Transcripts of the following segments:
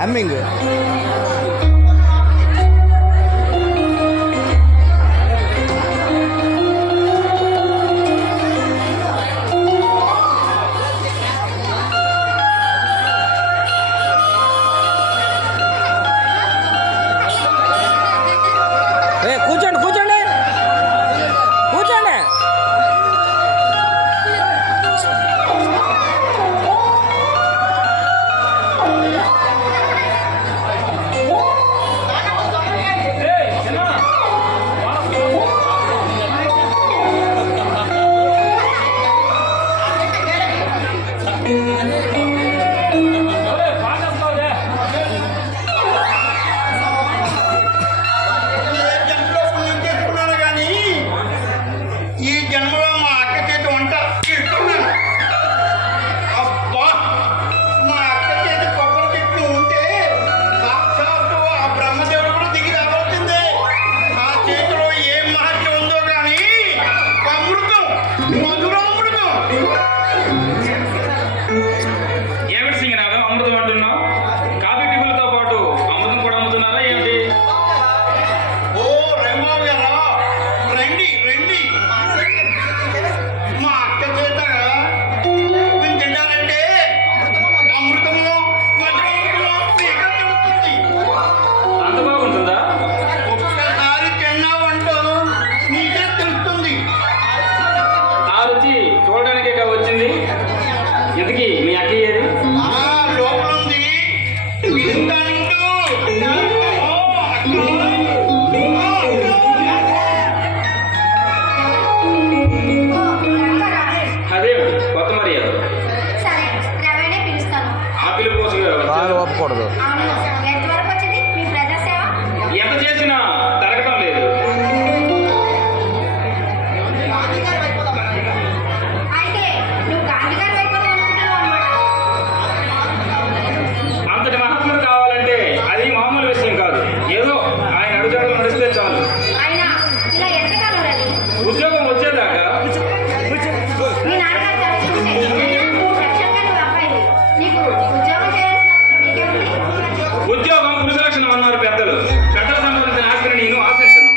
Humming. కూర్చోండి కూర్చోండి కూర్చోండి. ఒప్పుకూడదు. ఎంత చేసినా తరగటం లేదు. అంతటి మహాత్ముడు కావాలంటే అది మామూలు విషయం కాదు. ఏదో ఆయన అడుగుజాడలు నడిస్తే చాలు. ఉద్యోగం వచ్చేదాకా ఉద్యోగం పురుష లక్షణం అన్నారు పెద్దలు. పెద్దల సంబంధించిన ఆస్తిని నేను ఆశిస్తాను.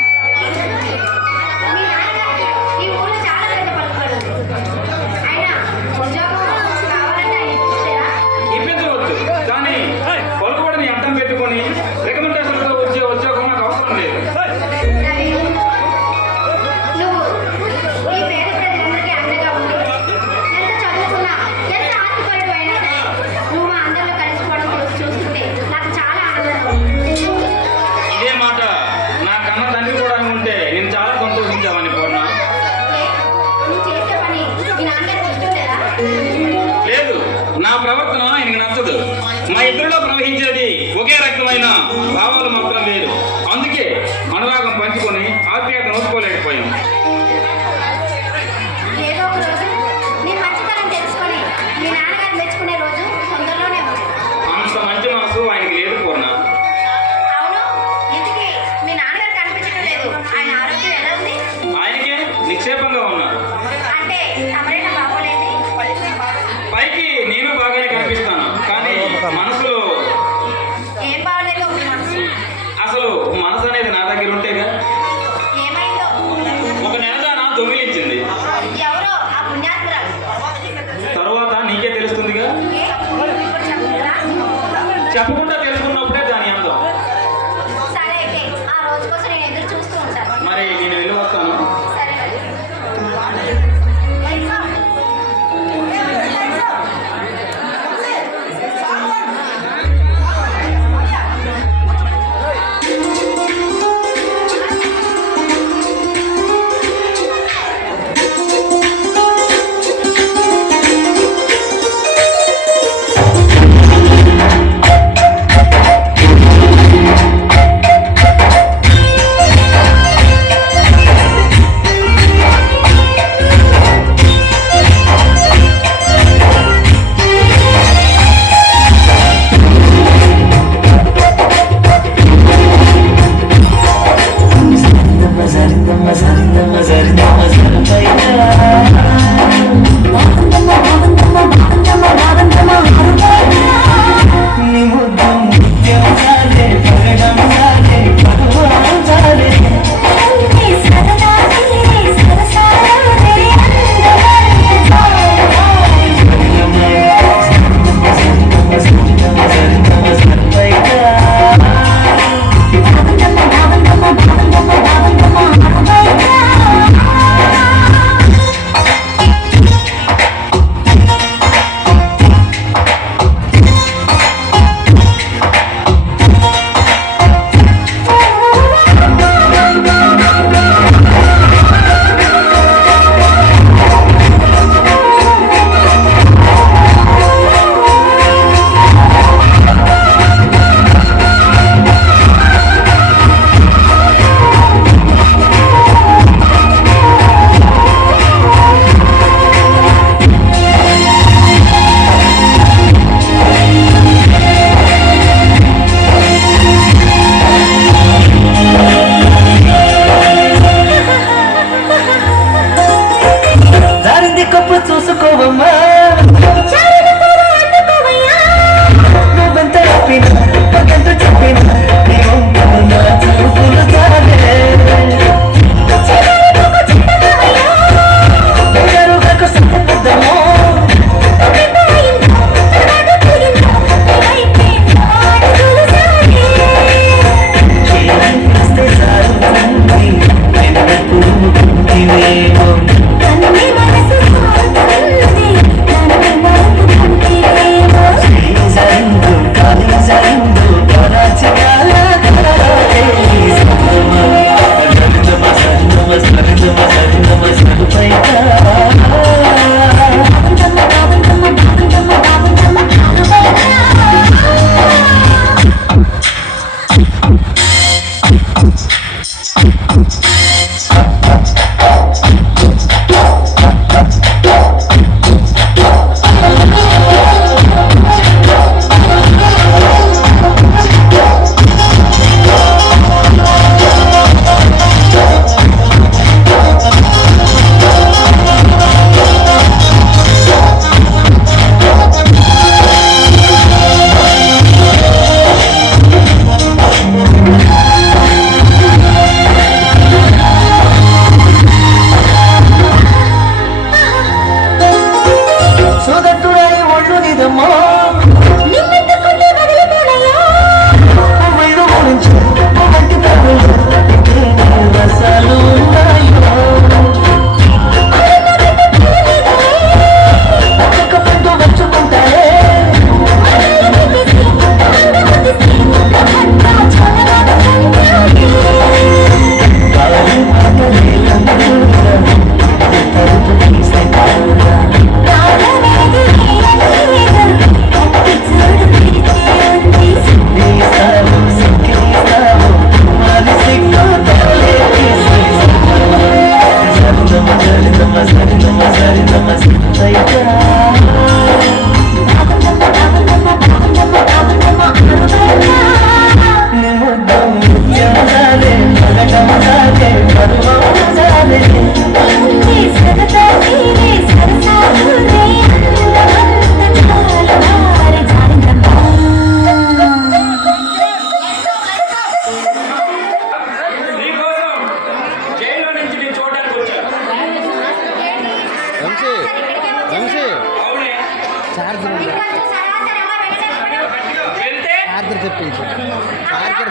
ఇప్పించవచ్చు, కానీ పలుకుబడిని అడ్డం పెట్టుకొని రికమెండేషన్తో వచ్చే ఉద్యోగం నాకు అవసరం లేదు. ఇదే మాట నా కన్న తండ్రి కూడా ఉంటే నేను చాలా సంతోషించామని పూర్ణ. లేదు, నా ప్రవర్తన ఆయనకి నచ్చదు. మా ఇద్దరిలో ప్రవహించేది ఒకే రకమైన భావాలు మాత్రం లేదు. అందుకే అనురాగం పంచుకొని ఆప్యాయత నోచుకోలేకపోయాం. అంత మంచి మనసు ఆయనకి లేదు పూర్ణ. ఆయనకే నిక్షేపంగా ఉన్నారు. పైకి నేను బాగానే కనిపిస్తాను, కానీ మనసులో అసలు మనసు అనేది నా దగ్గర ఉంటేగా. ఒక నెలదానా దొంగిలించింది, తరువాత నీకే తెలుస్తుందిగా. చెప్పకుండా తెలుసుకున్నప్పుడే దాని అందం. మరి నేను వెళ్ళి వస్తాను.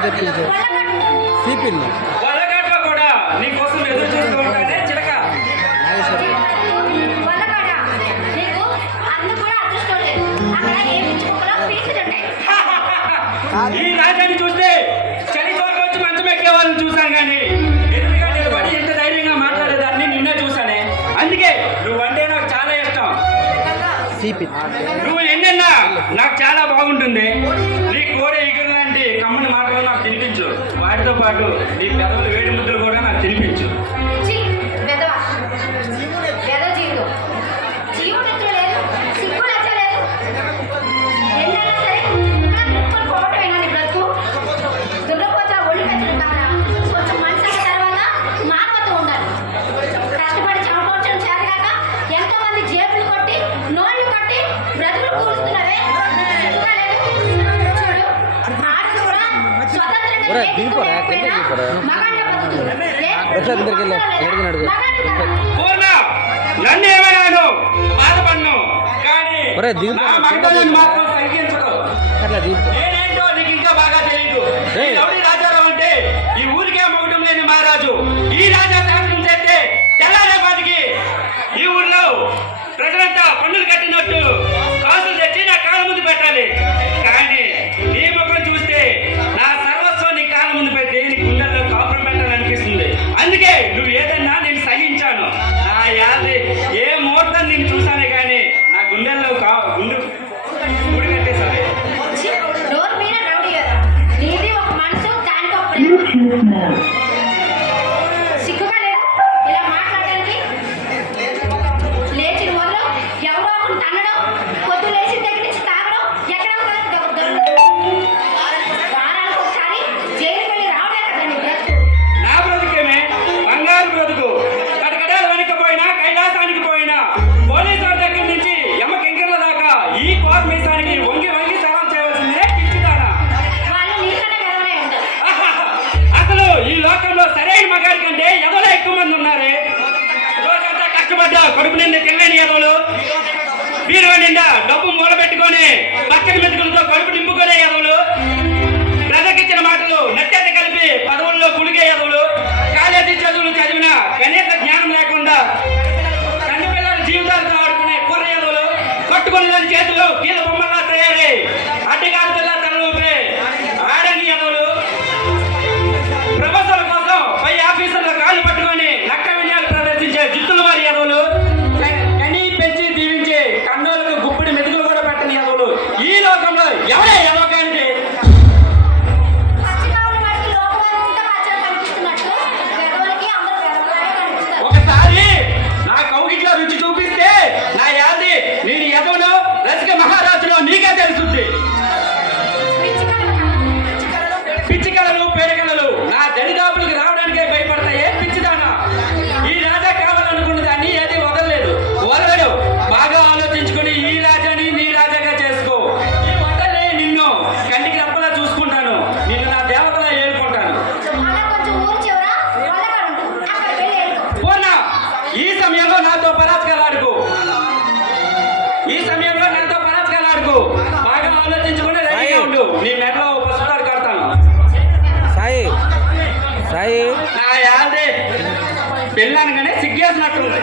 తెప్పించు సిపిన్ వలగట్ల కూడా నీ కోసం ఎదురు చూస్తూ ఉంటానే చిలక ఈ రాజాన్ని చూస్తే చలి చోట వచ్చి మంచం ఎక్కే వాళ్ళని చూసాను కానీ ఎదురుగా నిలబడి ఎంత ధైర్యంగా మాట్లాడేదాన్ని నిన్నే చూసానే. అందుకే నువ్వంటే నాకు చాలా ఇష్టం. నువ్వు ఎన్నెన్నా నాకు చాలా బాగుంటుంది. నీ కోరే ఎగురులాంటి కమ్మని మాటలు నాకు తినిపించు. వాటితో పాటు నీ పెదవులు వేడి ముద్దలు కూడా నాకు తినిపించు. నన్ను ఏమైనాను బాధపడ్ను కానీ మాత్రం తగ్గించదు. నేనేంటో నీకు ఇంకా బాగా తెలియదు. రాజారావు అంటే ఈ ఊరికే మొగటం లేని మహారాజు. ఈ రాజా శాసనం చేస్తే తెల్లారేపాటికి ఈ ఊర్లో ప్రజలంతా పన్నులు కట్టినట్టు కాసులు తెచ్చి నా కాళ్ళ ముందు పెట్టాలి. కానీ నీ ముఖం చూస్తే నా సర్వస్వం నీ కాళ్ళ ముందు పెట్టి నీ గుండెల్లో కాపురం పెట్టాలనిపిస్తుంది. అందుకే నువ్వు ఏదన్నా నేను సహించాను. నా యాది ఏ ముహూర్తం నేను చూసానే కానీ నా గుండెల్లో గుడి కట్టేసారి. సిగ్గుగా లేదు ఇలా మాట్లాడడానికి. లేచిన మొదలు ఎవరో ఒకరు తన్నడం, పొద్దు లేచిన దగ్గర నుంచి తాగడం, ఎక్కడ వారానికి ఒకసారి జైలుకి వెళ్ళి రావడే కదా నీ బ్రతుకు. నా బ్రతుకేమే బంగారు బ్రతుకు. కటకడాలు వెనకపోయినా కైలాసానికి పోయినా పోలీసు వారి దగ్గర నుంచి యమకింకర్ల దాకా ఈ కోర్మేశానికి వంగి వంగి సవాల్ చేయవలసిందే పిచ్చిదానా. వాళ్ళు నీకన్నా వెదవనే ఉంటారు. అసలు ఈ లోకంలో సరైన మగాడి కంటే ఎదలో ఎక్కువ మంది ఉన్నారే. రోజంతా కష్టపడ్డా కడుపు నిండా తినలేని ఎదవలు, బీరువా నిండా డబ్బు మూల పెట్టుకొని పచ్చడి మెతుకులతో కడుపు నింపుకునే ఎదవలు, ప్రజకిచ్చిన మాటలు నచ్చేత కలిపి పదవుల్లో కులిగే ఎదవలు, కాలేజీ చదువులు చదివిన కనీస జ్ఞానం లేకుండా తండ్రి పిల్లల జీవితాలతో ఆడుకునే కుర్ర ఎదవలు, కట్టుకుని దాని చేతిలో కీల బొమ్మలా తయారై అడ్డగాలిలా తలూపే ఆడంగి ఎదవలు, ప్రొఫెసర్ల కోసం పై ఆఫీసర్ల కాళ్ళు పట్టుకొని నక్క వినయాలు ప్రదర్శించే జిత్తుల వారి ఎదవలు, కనీ పెంచి దీవించే కన్నోలకు గుప్పిడి మెతుకులు కూడా పెట్టని ఎదవలు. ఈ లోకంలో ఎవరే ఎదవకానికి పెళ్ళి అనగానే సిగ్గేసినట్టుంది.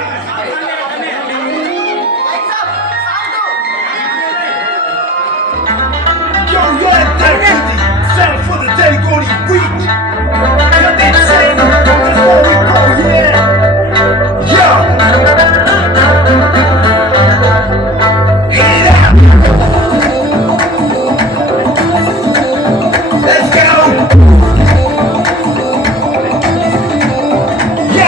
Yo, you're dead empty. Settle for the day, go to week. Got that chain before we go, yeah. Yo. Hit it out. Let's go. Yo.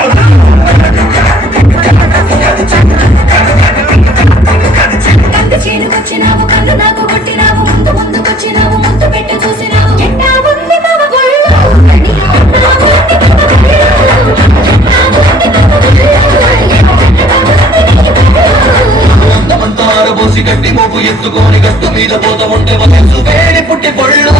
కంది చేనుకొచ్చినావు కళ్ళు నాకు కొట్టినావు ముందు ముందుకొచ్చినావు ముద్దు పెట్టి చూసినావు ఎట్టా ఉంది మగ గుళ్ళు పోసి గట్టి మోపు ఎత్తుకొని గట్టు మీద పోత ఉంటే వయసు వేడి పుట్టి పొళ్ళు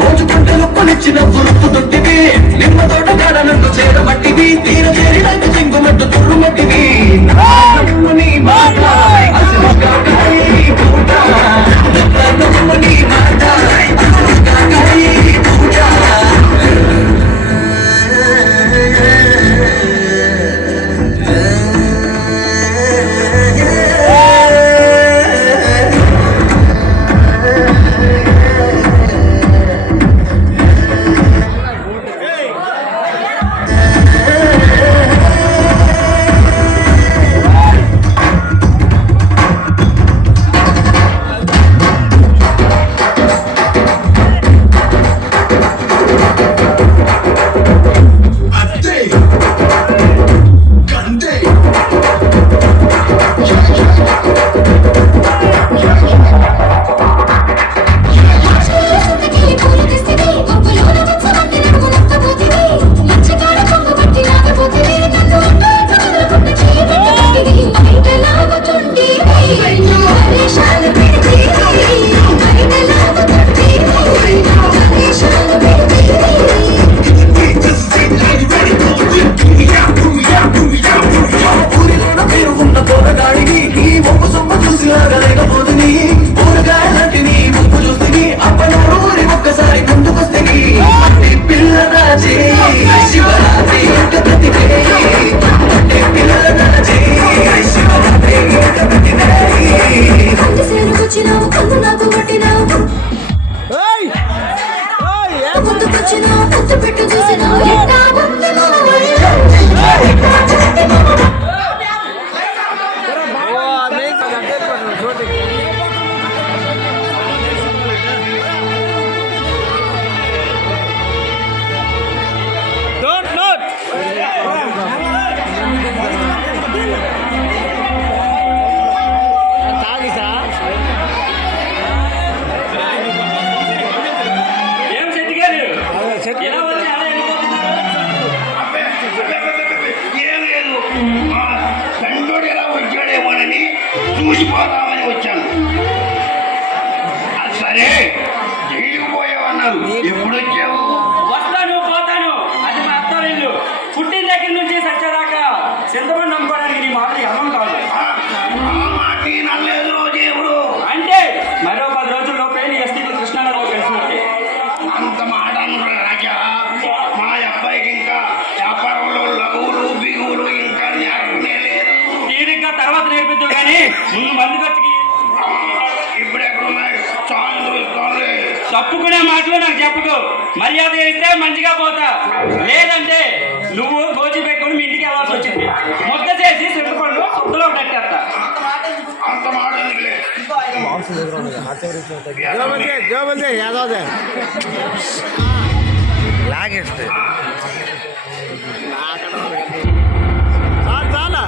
రోజు పంటలు కొనిచ్చిన పురుపు దొట్టివి నిమ్మ తోట కాడ నన్ను చేరబట్టివి తీర చేరినాక చెంగుమట్టు తుర్రుమట్టివి నీ మాట నీ మాట చూసిపోదామని వచ్చాను. సరే జైలుకు పోయావన్నారు, ఎప్పుడు వచ్చావు? వస్తాను పోతాను, అది మా అత్తారిల్లు. పుట్టిన దగ్గర నుంచి సచ్చేదాకా చింతపండు అమ్ముకోవడానికి నీ మాట అర్థం కాదు. నల్లేదు దేవుడు అంటే మరో 10 రోజుల్లో పేరు ఎస్టీలు కృష్ణానదిలో కలిసినట్టే. అంత మాట రాజా, మా అబ్బాయికి ఇంకా వ్యాపారంలో లఘువులు బిగువులు ఇంకా నేర్పనే లేదు. తీరిగ్గా తర్వాత నేర్పిద్దు కానీ ముందు మంది ఖర్చుకి ఇప్పుడు ఎక్కడున్నాయి? చాలు తప్పుకునే మాటలు నాకు చెప్పుకో. మర్యాద ఇస్తే మంచిగా పోతా, లేదంటే నువ్వు గోచి పెట్టుకుని మీ ఇంటికి వెళ్ళాల్సి వచ్చింది. ముద్ద చేసి చింతపండు ముద్దలో కట్టేస్తా. అంత మాట ఎందుకులే. లాగేస్తే చాలా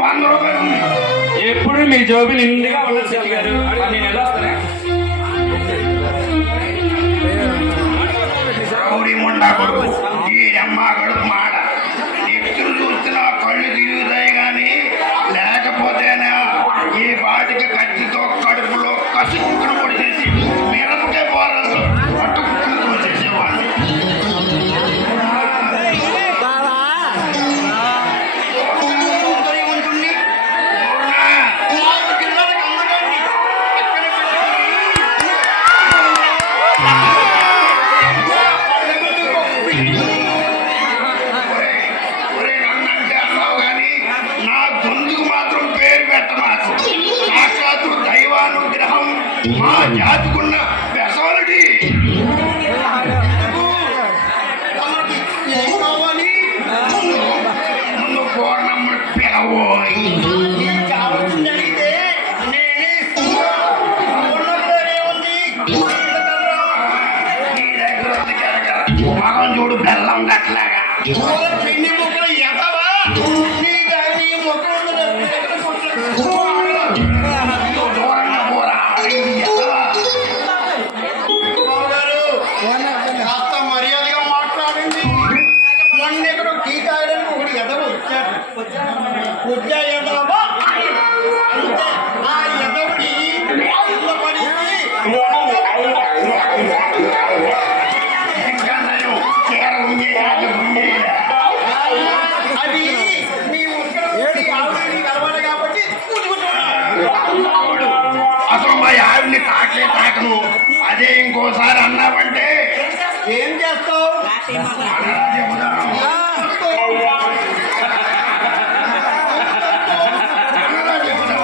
₹100 ఉంది. ఎప్పుడు మీ జోబి నిండుగా ఉండదు శెట్టి గారు. నేను ఎలా వస్తానే రౌడీ ముండా కొడుకు, ఈ అమ్మ కొడుకు మాట ఎత్తులు చూస్తున్నా కళ్ళు తిరుగుతాయి కానీ లేకపోతేనే ఈ బాటికి కత్తితో కడుపులో కసుకుని పొడిచేసి మిరపకే పోరాదు పట్టుకుని తోసేసేవాడు. మా జాతికున్న పెసవలటి ముందు పూర్ణమ్మ పిలవోయ్. నీ దగ్గర ఉంది కనుక మగం చూడు బెల్లం గట్లాగా. దూరంగా పోరా కాస్త మర్యాదగా మాట్లాడండి. మొన్న ఇక్కడ టీ తాగడానికి ఒకటి ఎదవ వచ్చాడు. వచ్చా ఎదవా అంటే ఆ ఎదవడి ఇళ్ళ పడికి ఇంకా నయం చీర ఉండేయాలి ఉండేయాలి. అది నీ ఉత్తరం ఆవిడ కలవాలి కాబట్టి అసలు మా ఆవిడ్ని తాకలే తాకను. అదే ఇంకోసారి అన్నావంటే ఏం చేస్తావు? అలా చెబుతాను. అలా చెబుతాను.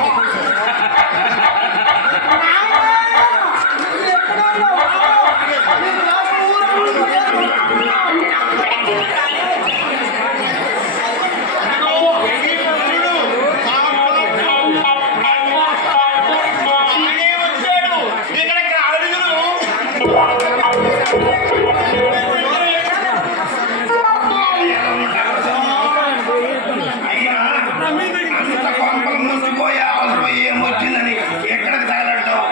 అయినా అంత కొంపలు ముంచిపోయే అవసరం ఏమొచ్చిందని ఎక్కడికి తగలడ్డావు?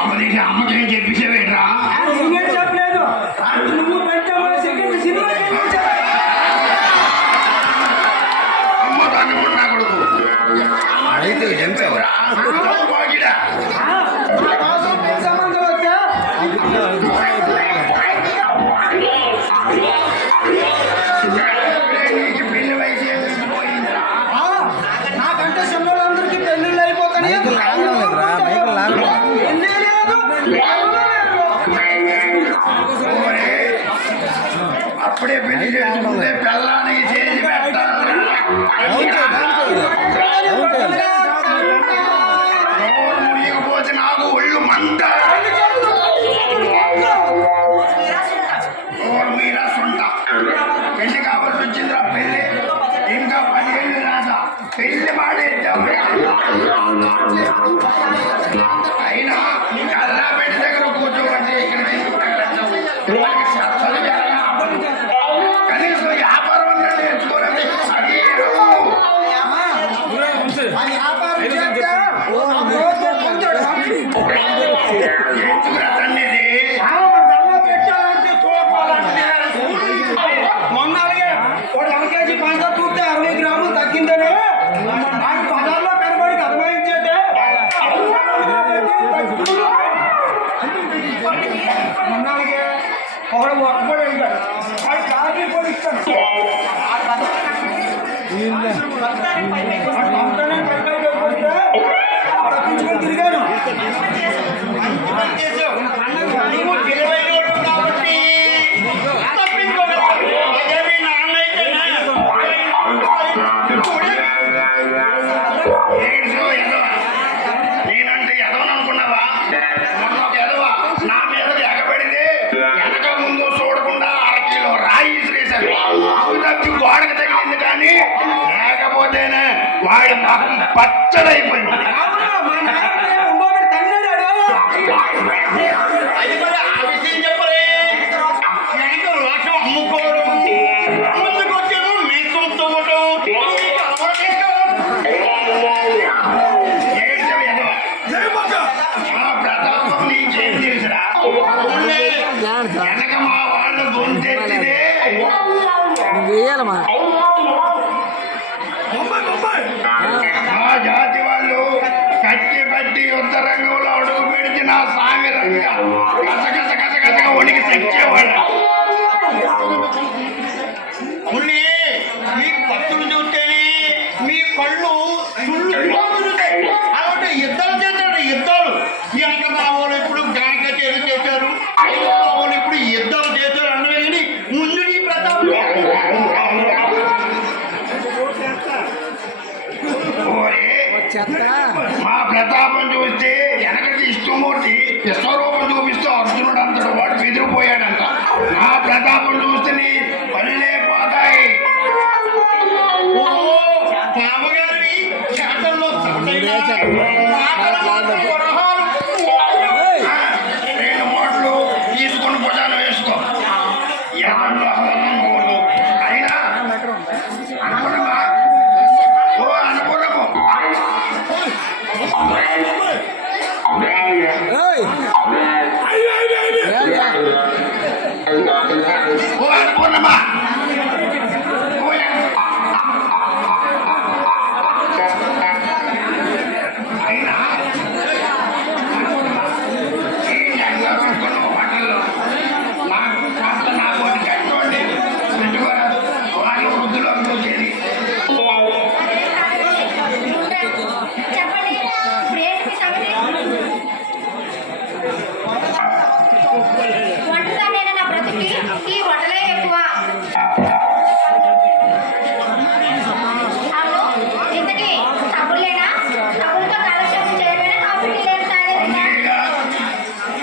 అమ్మకి అమ్మకేం చెప్పేసేవేట్రా? అమ్మ దాన్ని ఉన్నా కొడుకు అయితే చెప్పేవరా? బాగిడా నీకు పెళ్లి వయసు ఏమి పోయిందిరా? నాకంటే చిన్నోళ్ళందరికీ పెళ్ళిళ్ళు అయిపోతాయి. మైకులు లాగడం లేదురా, మైకులు లాగడం. ఓరే, అప్పుడే పెళ్లి చేసుకుంటే పెళ్ళానికి చేసి పెట్టాలి. నోరు ముయ్యకపోతే నాకు ఒళ్ళు మంట. నోరు మీరా సొంత పెళ్లి కావాల్సి వచ్చిందిరా. పెళ్లి ఇంకా 10 ఏళ్ళు రాదా పెళ్లి మాడేద్దాం. అయినా కల్లా పెళ్లి దగ్గర కూర్చోబట్టి ఇక్కడ కనీసం వ్యాపారం అన్నా నేర్చుకోరండి. అది ఎందుకురా తన్నేది? మొన్న అలాగే 1 కేజీ పంచదార చూస్తే 60 గ్రాములు తగ్గిందనే నాకు బజార్లో కనబడికి అర్థమైంచేటే మొన్న అలాగే ఒకడు ఒక్కడే ఉంటాడు. వాడు కాఫీ పొడి ఇస్తాడు. ఆవు తప్పి గోడకు తగిలింది కానీ లేకపోతేనే వాడి మొహం పచ్చడైపోయింది. అవునా? మా నాన్న ఉండబెట్టి తన్నాడు. అది మరి ఆ విషయం చెప్పలే. వెనక రోషం అమ్ముకోవడం, ముందుకు వచ్చేమో మీసం తవ్వటం. ఏడ్చవు ఎదవ. మా ప్రతాపం నీకేం తెలుసురా? వెనక మా వాళ్ళు గొంతెత్తితే వేయాలమ్మా. మా జాతి వాళ్ళు కట్టి పట్టి యుద్ధ రంగంలో అడుగు పెడితే నా సామి రంగ కసగసగా వణికి తెచ్చేవాళ్ళు. ముని, మీ భక్తులు చూస్తేనే మీ కళ్ళు సుళ్ళు తిరుగుతాయి. అలాంటి యుద్ధాలు చేస్తాడు, యుద్ధాలు. వెనక మా వాళ్ళు ఇప్పుడు గాయక చేరు చేశారు, మా వాళ్ళు ఇప్పుడు యుద్ధాలు చేశారు అన్నవి కానీ ముందు నీ ప్రతాపం. ఓరే, మా ప్రతాపం చూస్తే వెనకటి ఇష్టమూర్తి విశ్వరూపం చూపిస్తూ అర్జునుడు అంతడు వాడు బెదిరిపోయాడంట. నా ప్రతాపం చూస్తే నీ పనులే పోతాయి. ఓ పాపగారిని చేతల్లో సొంతైనా మాటలు మాత్రం వరహాలు. రెండు మోట్లు తీసుకుని భుజాలు వేసుకో. ఎవరిలో హోమం అయినా అనుకున్నమా? ఓ అనుకున్నాము. ఓ అనుకున్నమా? అయినా ఈ అందరూ అనుకున్న మాటల్లో నాకు కాస్త నాకు ఒకటి కట్టుకోండి. పెట్టుకోరా వారి వృద్ధులు వచ్చేది. చెప్పండి ఇప్పుడు ఏంటి మీ సంగతి? వంటదానేనా నా బ్రతుకి? ఈ వంటలే ఎక్కువ. అవును, ఇంతకీ డబ్బులేనా? డబ్బులతో కాలక్షేపం చేయడమేనా? కాఫీ టీ లేని తాగేదిగా? ఇంకా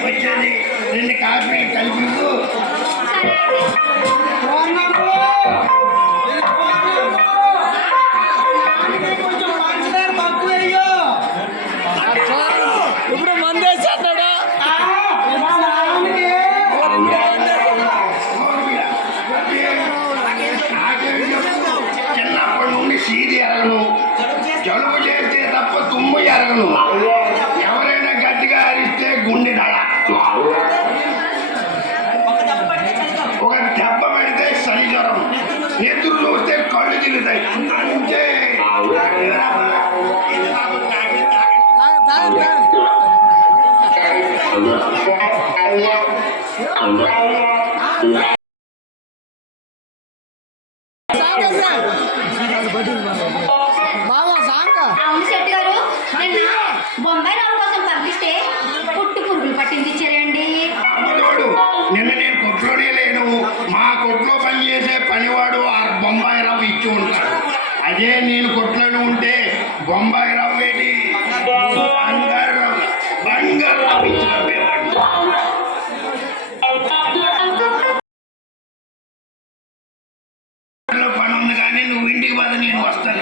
వచ్చేది 2 కాఫీలు కలిపి సరే అయితే. కొంచెం పంచదార తక్కువ వేయు. ఇప్పుడు మందేసేస్తాడా? మా నాన్నకి చిన్నప్పటి నుండి సీది ఎరగను, జలుబు చేస్తే తప్ప తుమ్ము ఎరగను. ఎవరైనా గట్టిగా అరిస్తే గుండె దడ, ఒక దెబ్బ పెడితే చలి జ్వరం, నెత్తురు చూస్తే కళ్ళు తిరుగుతాయి. అంతే. ఇది నాకు తాగి అవును శెట్టి గారు, నిన్న బొంబాయి రావు కోసం పంపిస్తే పుట్టు పురుగులు పట్టింది ఇచ్చారండి. అమ్మతోడు నిన్న నేను కొట్లోనే లేను. మా కొట్లో పనిచేసే పనివాడు ఆ బొంబాయి రవ్వ ఇచ్చి ఉంటాడు. అదే నేను కొట్లోనే ఉంటే బొంబాయి రవ్వ ఏంటి, బంగారు రవ్వ ఇచ్చి పంపేవాడు. పని ఉంది కానీ నువ్వు ఇంటికి పోతే నేను వస్తాను.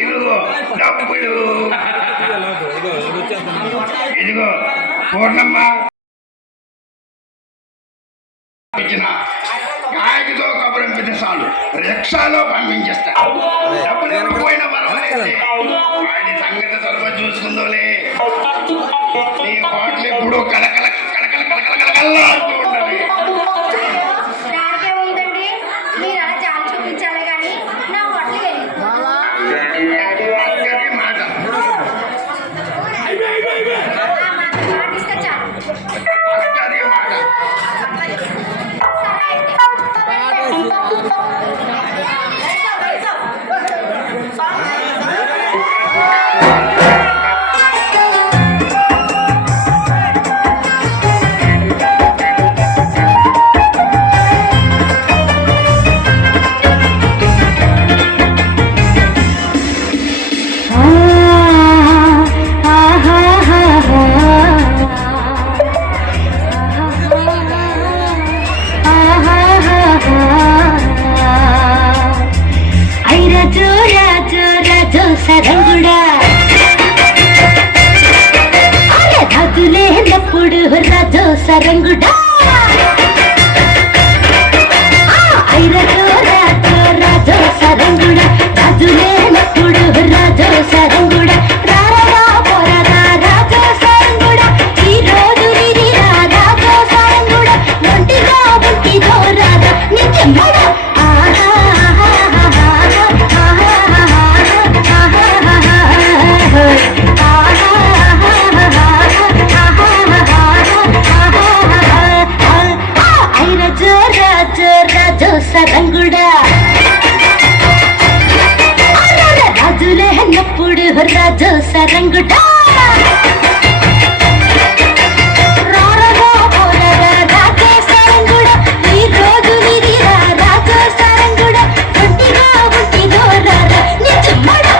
ఇదిగో డబ్బులు, ఇదిగో పూర్ణమ్మ ఇచ్చిన కాగితో కబురంపితే చాలు, రిక్షాలో పంపించేస్తా. డబ్బులు ఎవరిపోయినా పర్వాలేదు, వాడి సంగతి తర్వాత చూసుకుందోలే. నీ కోట్లు ఎప్పుడు కలకల కలకల కలకల కలకల్లాడుతూ ఉండాలి. దానికే ఉందండి, మీరు అలా జాలి చూపించాలి కానీ నా పొట్లు వెళ్ళి అక్కడి మాట పాటిస్తే చాలు. అక్కడి మాట. సరే అయితే. సరంగుడా ఐరజో రాజో రాజో సరంగుడా రాజులేనప్పుడు రాజో సరంగుడా రారగా పోరగా రాజో సరంగుడా ఈ రోజు విరిరా రాజో సరంగుడా ఒంటిగా ఒంటిదో రాజా నిజమడా సరంగుడా రాజులే అన్నప్పుడు రాజు సరంగుడా రారగా పోరగా రాజు సరంగుడా ఈ రోజు విరిరా రాజు సరంగుడా ఒంటిగా ఒంటిదో రాజా నిజమడా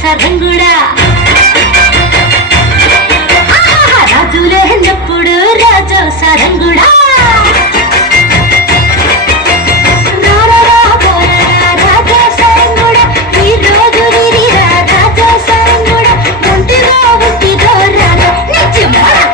సరంగుడా రాజులే అన్నప్పుడు రాజు సరంగుడా రారగా పోరగా రాజు సరంగుడా ఈ రోజు విరిరా రాజు సరంగుడా ఒంటిగా ఒంటిదో రాజా నిజమడా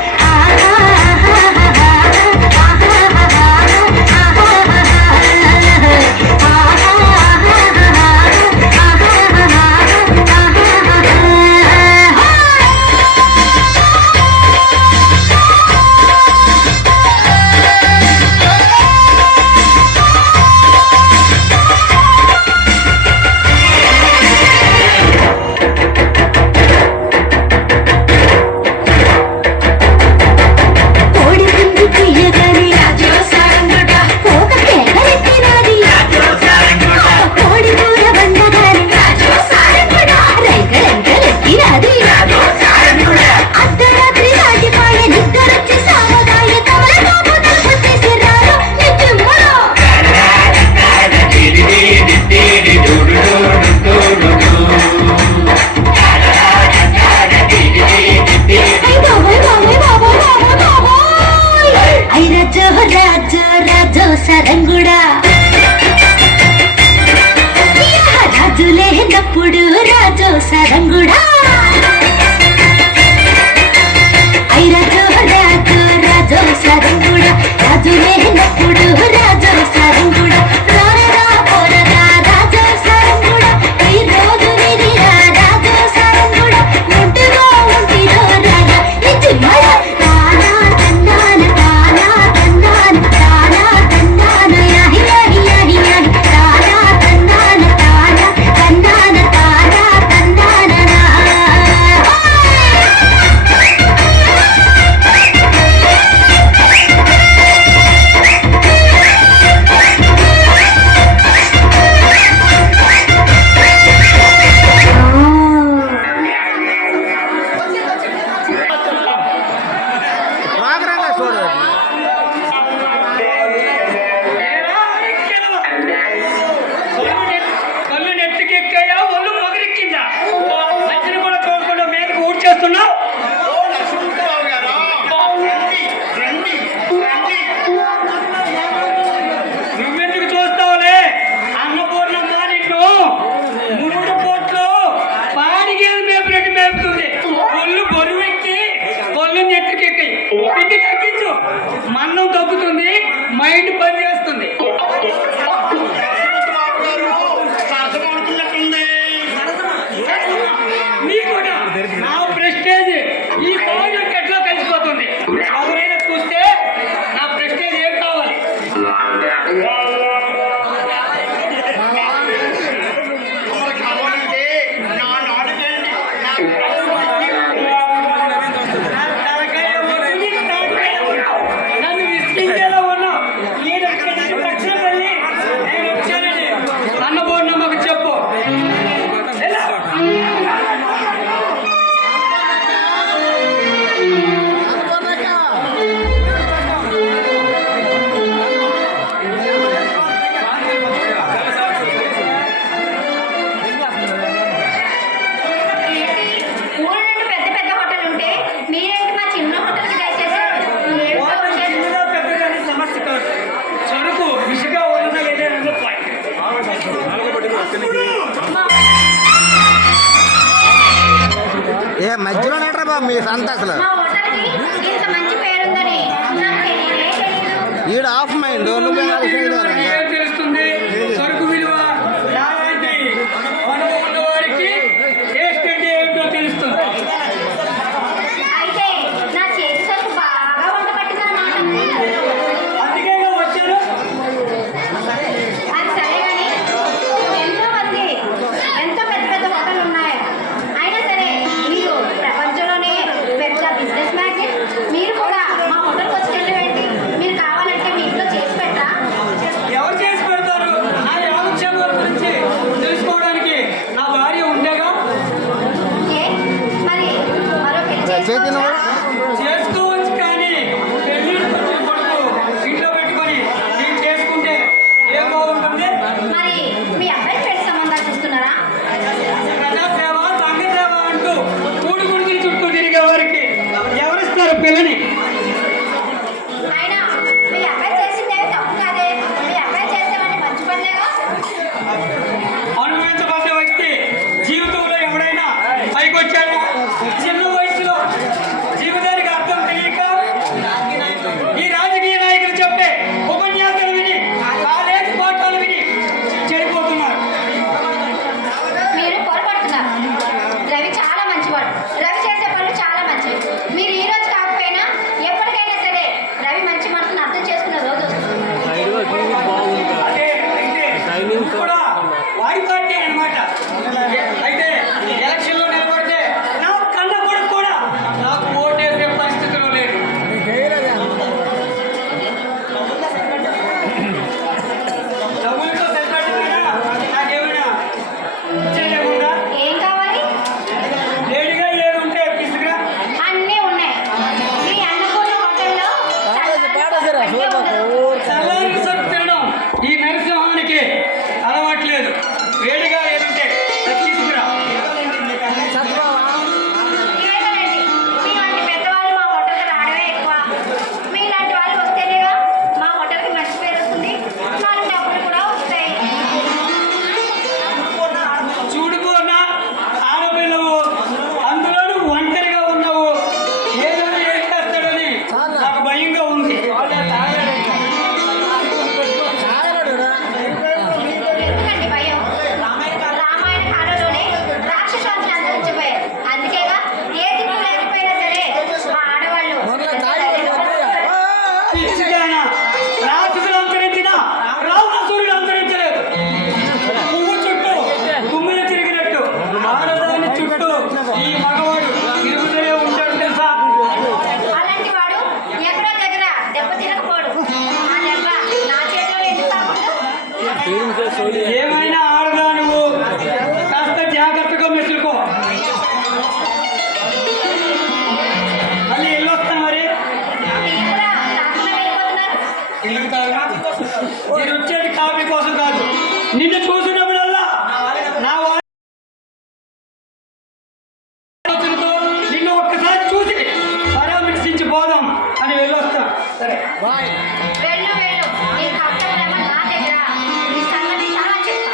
సరంగుడా రాజులే అన్నప్పుడు రాజు సరంగుడా ఐరజో రాజు రాజు సరంగుడా రాజులే అన్నప్పుడు రాజు సరంగుడా రారగా పోరగా రాజు సరంగుడా ఈ రోజు విరిరా రాజు సరంగుడా ఒంటిగా ఒంటిదో రాజా నిజమడా మైండ్ పని చేస్తుంది. మీకు కూడా నా ప్రెస్టేజ్ ఈ ప్రాజెక్ట్ ఎట్లా కలిసిపోతుంది. ఎవరైనా చూస్తే నా ప్రెస్టేజ్ ఏం కావాలి. నన్ను విసిగించేలా ఉన్నావు. నేను తక్షణం వెళ్ళి నేను వచ్చానని అన్నబోర్డు మాకు చెప్పు. ఎలా? ఊరు నుండి పెద్ద పెద్ద హోటల్ ఉంటే మీరేంటి మా చిన్న హోటల్కి దయచేసారు. హోటల్ చిన్నదా పెద్దగానే సమస్య కాదు. సరుకు విసిగా ఉన్న ఏదైనా పాయింట్. ఏ మధ్యలో నేట్రా బాబు మీ సంత అసలు మా హోటల్కి ఇంత మంచి పేరుందని నాకు తెలియనే తెలియదు. ఈడ ఆఫ్ మైండ్ నువ్వు ఏం తెలుస్తుంది సరుకు విలువ. నాలాంటి అనుభవం ఉన్న వారికి టేస్ట్ అంటే ఏమిటో తెలుస్తుంది. అయితే నా చేతి సరుకు బాగా వంట పట్టిందన్నమాట. అందుకే వచ్చాను. అది సరే కానీ ఎంతో మంది ఎంతో పెద్ద పెద్ద హోటల్ ఉన్నాయి. అయినా సరే మీరు ప్రపంచంలోనే పెద్ద బిజినెస్ మ్యాగ్నెట్. మీరు కూడా మా హోటల్కి వచ్చి వెళ్ళేయండి. మీరు కావాలంటే మీ ఇంట్లో చేసి పెట్టా. ఎవరు చేసి పెడతారు? నా యోగక్షేమాల గురించి తెలుసుకోవడానికి నా భార్య ఉండేగా. ఏ మరి మరో పెళ్లి చేతి చేసుకోవచ్చా? చేసుకోవచ్చు కానీ పెళ్ళిళ్ళు వచ్చిన కొడుకు ఇంట్లో పెట్టుకొని నేను చేసుకుంటే ఏం బాగుంటుంది. మరి మీ అబ్బాయి పెళ్లి సంబంధాలు చూస్తున్నారా? ప్రజాసేవ సంఘసేవ అంటూ కూడి గుడికి చుట్టూ తిరిగే వారికి ఎవరిస్తారు పిల్లని? అయినా మీ అబ్బాయి చేసిందేమి తప్పు కాదే. మీ అబ్బాయి చేసేవాడిని మంచి పనిలేగా. అనుభవించబడ్డ వ్యక్తి జీవితంలో ఎవడైనా పైకి వచ్చాడా? చిన్న వయసులో జీవితానికి అర్థం తెలియక ఈ రాజకీయ నాయకులు చెప్పే ఉపన్యాసాలు విని కాలేజీ పాఠాలు విని చెడిపోతున్నారు. మీరు పొరపడుతున్నారు. రవి చాలా మంచివాడు. రవి చేసే పనులు చాలా మంచివి. మీరు ఈ రోజు కాకపోయినా ఎప్పటికైనా సరే రవి మంచి మనసును అర్థం చేసుకున్న రోజు వస్తుంది. అంటే అయితే కూడా వారి పార్టీ అన్నమాట. అయితే ఎలక్షన్లో నిలబడితే నా కన్న కొడుకు కూడా నాకు ఓటేసే పరిస్థితిలో లేదు. డబ్బులతో సరిపెట్టకపోయినా నాకేమైనా చేయకుండా ఏం కావాలి? లేడీగా ఏది ఉంటే తీసుకురా. అన్నీ ఉన్నాయి. మీ అన్నపూర్ణ హోటల్లో అన్నీ ఉండదు. చల్లారి సరుకు తినడం ఈ నరసింహానికి అలవాట్లేదు. వేడిగా ఏదంటే తీసుకురా. ఇవేనండి. మీలాంటి పెద్దవాళ్ళు మా హోటల్కి రావడమే ఎక్కువ. మీలాంటి వాళ్ళు వస్తేనేగా మా హోటల్కి మంచి పేరు వస్తుంది. నాలుగు డబ్బులు కూడా వస్తాయి. చూడుకోనా ఆడపిల్లవు, అందులోనూ ఒంటరిగా ఉన్నావు. ఏదైనా ఏం చేస్తాడని నాకు భయంగా ఉంది. ఎందుకండి భయం? రామాయణ కాలంలోనే రాక్షసాన్ని అంతరించిపోయారు. అందుకేగా ఏ దిక్కు లేకపోయినా సరే మా ఆడవాళ్ళు పిచ్చిదానా, రాక్షసులు అంతరించినా రావణాసురుడు అంతరించలేదు. పువ్వు చుట్టూ తుమ్మిద తిరిగినట్టు ఆడదాని చుట్టూ ఈ మగవాడు తిరుగుతూనే ఉంటాడు తెలుసా. అలాంటి వాడు ఎక్కడో దగ్గర దెబ్బ తినకపోడు. ఆ దెబ్బ నా చేతిలో ఎందుకు కాకుండా? ఏమైనా ఆడదా నువ్వు కాస్త జాగ్రత్తగా మెచ్చుకో. మళ్ళీ వెళ్ళొస్తాను మరి. మీరు కూడా రాకుండా వెళ్ళిపోతున్నారు. ఎందుకు కాదు? నేను వచ్చేది కాఫీ కోసం కాదు. నిన్ను చూసినప్పుడల్లా నా ఆలోచనతో నిన్ను ఒక్కసారి చూసి పరామర్శించి పోదాం అని వెళ్ళొస్తాను. సరే వెళ్ళు వెళ్ళు. నీ కష్టమేమో నా దగ్గర. నీ సంగతి చాలా చెప్తా.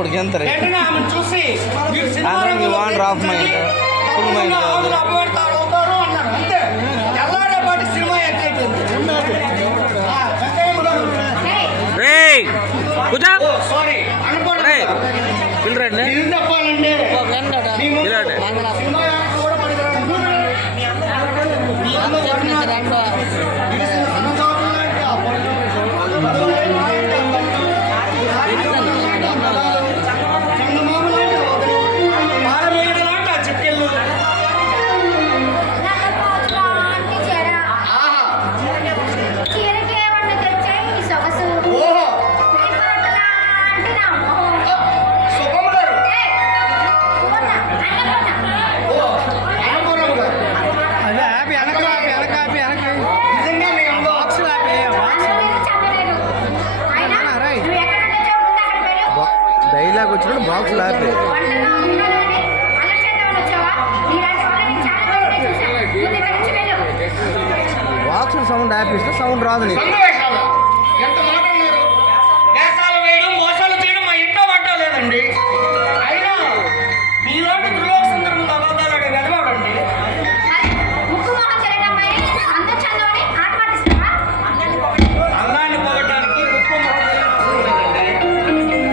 ఒకటికి ఎంత వెంటనే ఆమెను చూసి మీరు సినిమా అందరం మీ రంగంలో వాండర్ ఆఫ్ మైండ్ ఫుల్ మైండ్ కాదు ఆవులు అబ్బోడతారు అవుతారు అన్నారు అంతే తెల్లారేపాటి సినిమా ఎంత అయిపోయింది వెంకయ్యమ్మ గారు రేయ్ కూర్చో ఓ సారీ అనుకోండి రేయ్ పిల్లరండి నిజం చెప్పాలంటే మీ ముందు ఇలాంటి. సినిమా యాక్టర్ కూడా పనికిరాడు. మీ అందరూ తెలిసిన సన్నజాతులు లాంటి ఆ పనులు, పదవులు లాంటి ఆ పనులు, చందమామ లాంటి ఆ వదలు, పారమేయుడ లాంటి ఆ చిక్కెళ్ళు. లాంటి చీర ఆహా చీరకి ఏమన్నా తెచ్చాయి ఈ సొగసు ఓహో లాంటి నా మొహం సుబ్బమ్మ గారు ఏయ్, పూర్ణ, అన్నపూర్ణ. ఓ అన్నపూర్ణమ్మ గారు నిజంగా మీ అందరూ అందరూ చెప్పలేదు. అయినా నువ్వు ఎక్కడ తెచ్చావు ముందు అక్కడ వెళ్ళు. డైలాగ్ వచ్చినప్పుడు బాక్స్ లాపే వంటగా ఉన్నానని అల్లరి చేద్దామని వచ్చావా? నీలాంటి వాళ్ళని చాలా మందిని చూశాను. ముందు ఇక్కడి నుంచి వెళ్ళు. బాక్స్ సౌండ్ ఆపిస్తే సౌండ్ రాదు నీకు సన్నివేశాలు ఎంత మాట అన్నారు వేషాలు వేయడం మోసాలు చేయడం మా ఇంట్లో మాట లేదండి అయినా మీలాంటి దుర్లోక సందర్భంలో అబద్ధాలు ఆడే వెదవాడండి మరి ముక్కు మొహం తెలియని అమ్మాయిని అందం చందమని ఆట పట్టిస్తావా? అన్నాన్ని పోగొట్టడానికి ఉప్పు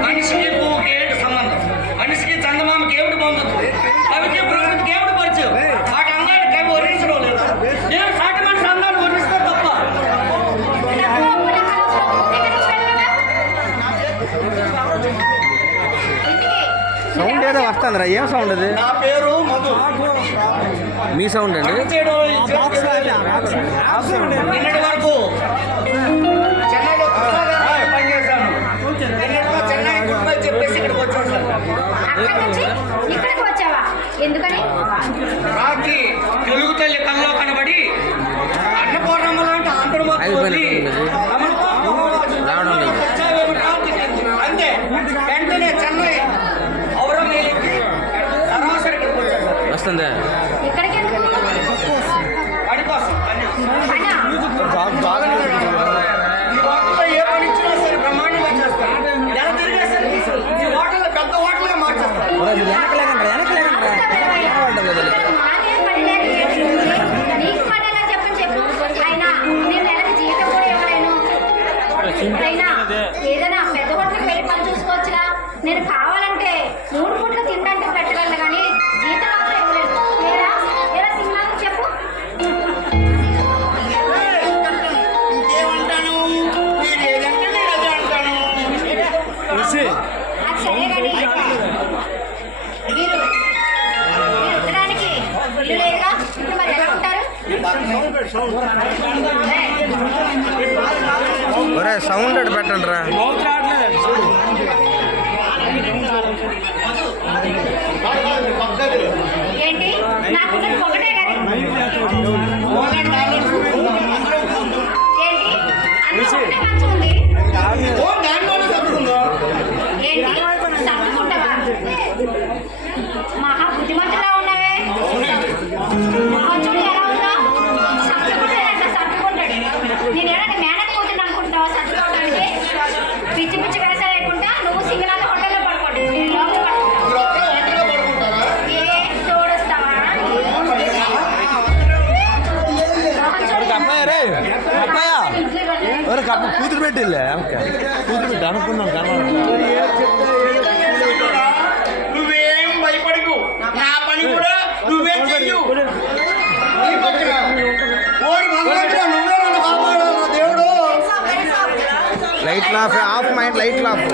మనిషికి పువ్వుకి ఏంటి సంబంధం మనిషికి చందమామకి ఏమిటి పొందుతుంది కవికి ప్రకృతికి ఏమిటి పరిచయం వాటి అందాన్ని కవి వర్ణించడం లేదు నేను సాటి మనిషి అందాన్ని వర్ణిస్తే తప్ప డబ్బు అప్పుల కలవసం ముందు ఇక్కడి నుంచి వెళ్ళు. ఇంటికి సౌండ్ ఏదో వస్తుందిరా ఏం సౌండ్ అది నా పేరు మధు మీ సౌండ్ అండి నిన్నటి వరకు చెన్నైలో కృష్ణాగారితో పనిచేశాను నిన్నటిలో చెన్నై గుడ్ బై చెప్పేసి ఇక్కడికి వచ్చేసాను అక్కడి నుంచి ఇక్కడికి వచ్చావా? ఎందుకని? రాత్రి తెలుగు తల్లి కల్లో కనబడి అన్నపూర్ణమ్మ లాంటి ఆంధ్రమతి రావడం లేదు. అంతే వెంటనే చెన్నై ఔరంగేలికి సరాసరి ఇక్కడికి వచ్చేసాను వస్తుందా ఇక్కడికి ఎందుకు? పని కోసం పని పనా? ఈ హోటల్లో ఏ పని ఇచ్చినా సరే బ్రహ్మాండంగా చేస్తాను నెల తిరిగేసరికి ఈ హోటల్లో పెద్ద హోటల్గా మార్చేస్తాను మాకేం పని లేదు, ఏంటి? నీకు పనేలా చెప్పని చెప్పు. అయినా నేను నెలకి జీతం కూడా ఇవ్వలేను. అయినా ఏదైనా పెద్ద హోటల్కి వెళ్ళి పని చూసుకోవచ్చుగా. నేను కావాలంటే 3 పూట్లు తినడానికి పెట్టగలను కానీ జీతం మాత్రం ఇవ్వలేను. ఏరా ఏరా సినిమాకు చెప్పు. ఇంకేమంటాను మీరు ఏదంటే నేను అదే అంటాను అది సరే కానీ మీరు ఉత్తరానికి ఇల్లు లేదుగా. ఇప్పుడు మరి ఎలా ఉంటారు? ఒరే సౌండ్ అటు పెట్టండి రా ఏంటి నాకున్నది ఒకటే కదా. ఏంటి అన్న ఒకటే మంచం ఉంది. ఓ దాంట్లోనే తప్పుకుందా ఏంటి సర్దుకుంటావా? మహా బుద్ధిమంతులా ఉన్నావే. మొహం చూడు ఎలా ఉందో. సర్దుకుంటాడంట సర్దుకుంటాడు. నేను ఏమైనా మేనక్ కూతురు అనుకుంటున్నావా సర్దుకోవడానికి? పిచ్చి పిచ్చి వేసా లేకుండా నువ్వు సింగనాథ హోటల్లో పడుకోండి. నేను లోపల పడుకుంటాను. మీరు ఒక్కరే ఒంటరిగా పడుకుంటారా ఏ తోడొస్తావా? మొహం చూడు. అమ్మాయి రే అమ్మాయ ఇంట్లో వెళ్ళి ఒరే కప్ప కూతురు పెట్టిలే కూతురు పెట్టి అనుకున్నాం నువ్వేం భయపడకు నా పని కూడా నువ్వే చెయ్యు నీ పక్కన ఓరి భగవంతుడా నువ్వే నన్ను కాపాడాలి దేవుడు light of mind light of